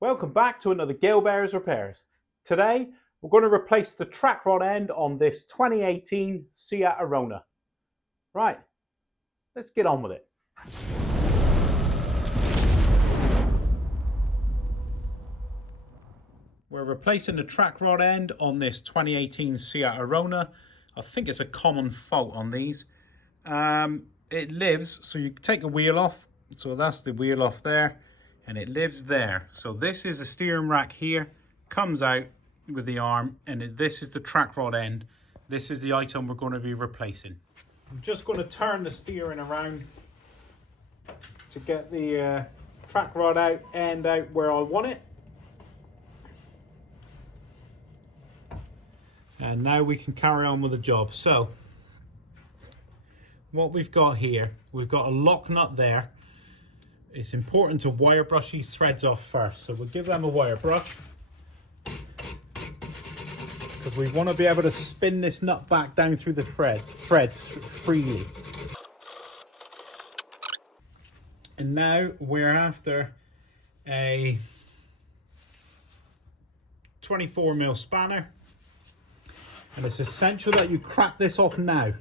Welcome back to another Gale Bearers Repairs. Today we're going to replace the track rod end on this 2018 Seat Arona. Right, let's get on with it. We're replacing the track rod end on this 2018 Seat Arona. I think it's a common fault on these. It lives, so you take a wheel off, so that's the wheel off there, and it lives there. So this is the steering rack here, comes out with the arm, and this is the track rod end. This is the item we're going to be replacing. I'm just going to turn the steering around to get the track rod end out where I want it. And now we can carry on with the job. So what we've got here, we've got a lock nut there. It's important to wire brush these threads off first. So we'll give them a wire brush, because we want to be able to spin this nut back down through the threads freely. And now we're after a 24mm spanner. And it's essential that you crack this off now.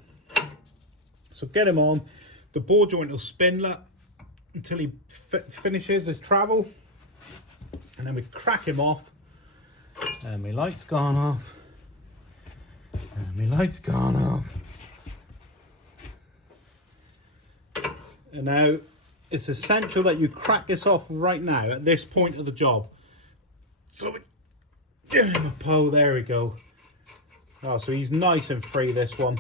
So get him on. The ball joint will spin until he finishes his travel. And then we crack him off. And my light's gone off. And my light's gone off. And now it's essential that you crack this off right now at this point of the job. So we give him a pull. There we go. Oh, so he's nice and free, this one.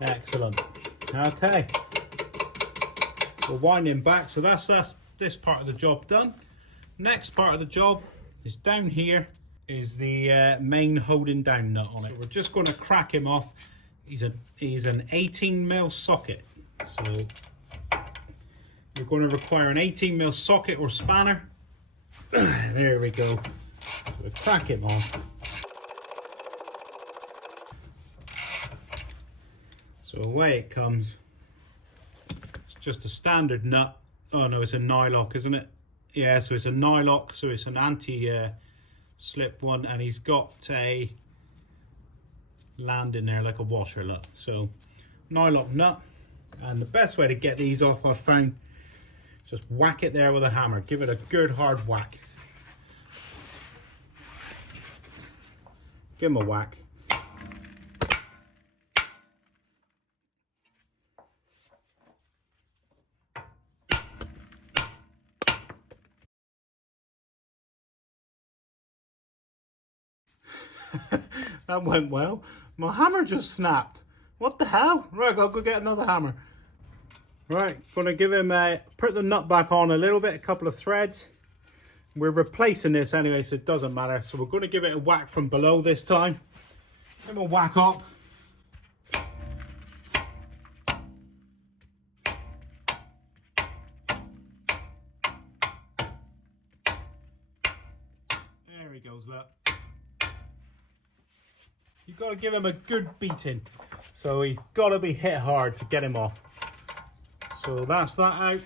Excellent. Okay. We'll wind him back. So that's this part of the job done. Next part of the job is down here is the main holding down nut on it. So we're just going to crack him off. He's an 18mm socket. So you're going to require an 18mm socket or spanner. There we go. So we'll crack him off. So away it comes. It's just a standard nut. Oh no, it's a nylock, isn't it? Yeah, so it's a nylock, so it's an anti-slip one, and he's got a land in there like a washer nut. So nylock nut, and the best way to get these off I've found, just whack it there with a hammer. Give it a good hard whack. Give him a whack. That went well. My hammer just snapped. What the hell? Right, I'll go get another hammer. Right, gonna give him put the nut back on a little bit, a couple of threads. We're replacing this anyway, so it doesn't matter. So we're gonna give it a whack from below this time. Give him a whack up. There he goes, look. You've got to give him a good beating. So he's got to be hit hard to get him off. So that's that out.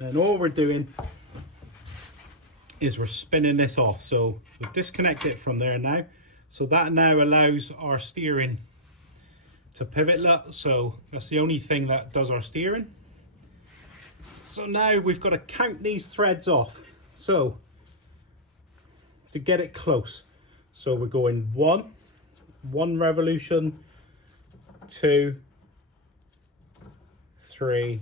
And all we're doing is we're spinning this off. So we'll disconnect it from there now. So that now allows our steering to pivot. So that's the only thing that does our steering. So now we've got to count these threads off. So to get it close. So we're going one revolution, 2, 3,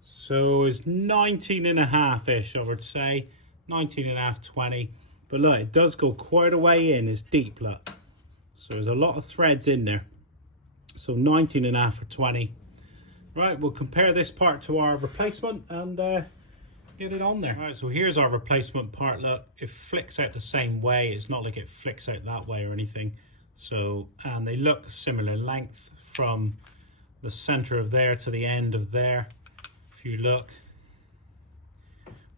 so it's 19.5-ish, I would say. 19.5, 20. But look, it does go quite a way in. It's deep, look. So there's a lot of threads in there. So 19.5 or 20. Right, we'll compare this part to our replacement and get it on there. Right, so here's our replacement part. Look, it flicks out the same way. It's not like it flicks out that way or anything. So, and they look similar length from the center of there to the end of there. If you look,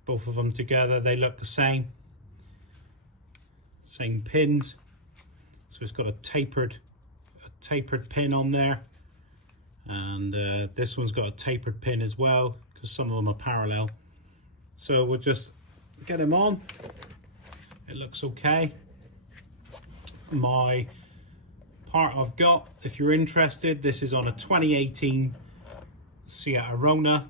both of them together, they look the same pins. So it's got a tapered pin on there, and this one's got a tapered pin as well because some of them are parallel. So we'll just get him on. It looks okay. My part I've got, if you're interested, this is on a 2018 Seat Arona.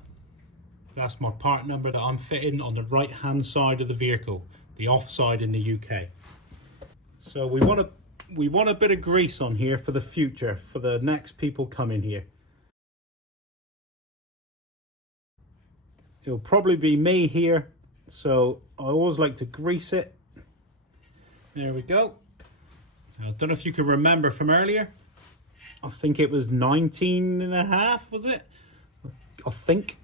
That's my part number that I'm fitting on the right hand side of the vehicle, the off side in the UK. So we want a bit of grease on here for the future, for the next people coming here. It'll probably be me here, so I always like to grease it. There we go. I don't know if you can remember from earlier. I think it was 19.5, was it? I think.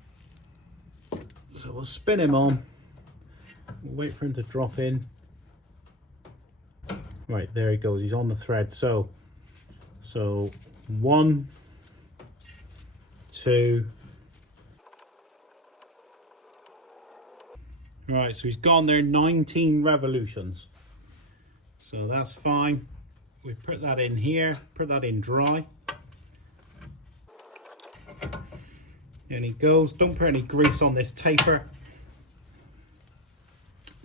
So we'll spin him on. We'll wait for him to drop in. Right, there he goes. He's on the thread. So 1, 2. Right, so he's gone there 19 revolutions. So that's fine. We put that in here, put that in dry. And he goes. Don't put any grease on this taper.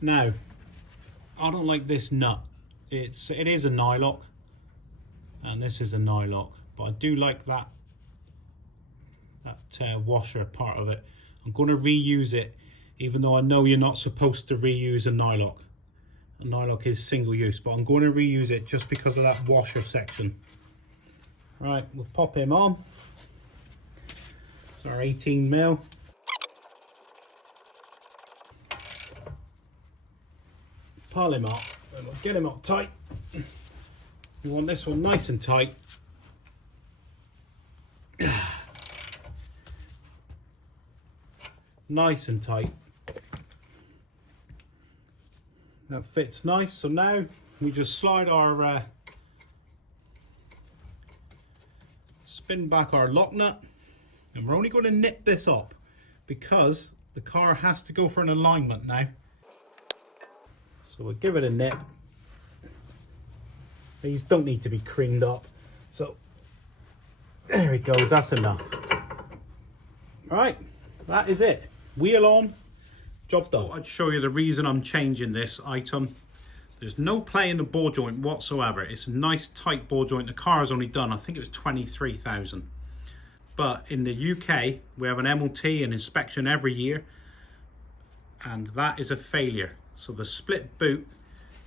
Now, I don't like this nut. It is a nylock, and this is a nylock, but I do like that washer part of it. I'm going to reuse it, even though I know you're not supposed to reuse a nylock. A nylock is single use, but I'm going to reuse it just because of that washer section. Right, we'll pop him on. It's our 18mm. Pile him up, and we'll get him up tight. We want this one nice and tight. Nice and tight. That fits nice. So now we just slide our spin back our lock nut, and we're only going to nip this up because the car has to go for an alignment now. So we'll give it a nip. These don't need to be creamed up. So there it goes, that's enough. Right, that is it. Wheel on, job done. I'd show you the reason I'm changing this item. There's no play in the ball joint whatsoever. It's a nice tight ball joint. The car has only done, I think it was 23,000. But in the UK, we have an MOT, an inspection every year, and that is a failure. So the split boot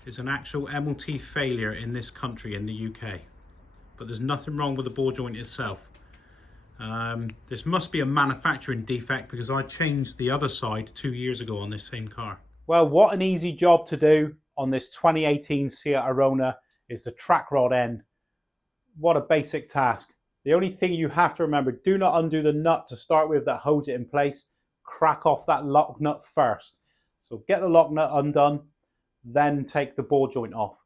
is an actual MOT failure in this country, in the UK. But there's nothing wrong with the ball joint itself. This must be a manufacturing defect because I changed the other side 2 years ago on this same car. Well, what an easy job to do on this 2018 Seat Arona is the track rod end. What a basic task. The only thing you have to remember, do not undo the nut to start with that holds it in place. Crack off that lock nut first. So get the lock nut undone, then take the ball joint off.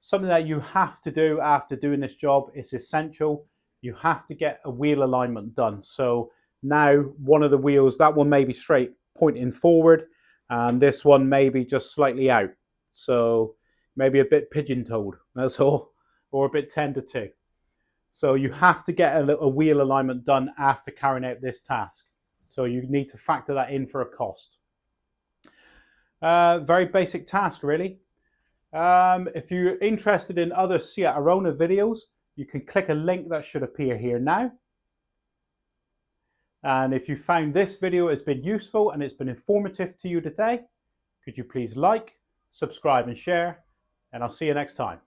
Something that you have to do after doing this job is essential. You have to get a wheel alignment done. So now one of the wheels, that one may be straight pointing forward, and this one may be just slightly out. So maybe a bit pigeon-toed, that's all, or a bit 10 to 2. So you have to get a wheel alignment done after carrying out this task. So you need to factor that in for a cost. Very basic task, really. If you're interested in other Seat Arona videos, you can click a link that should appear here now. And if you found this video has been useful and it's been informative to you today, could you please like, subscribe and share, and I'll see you next time.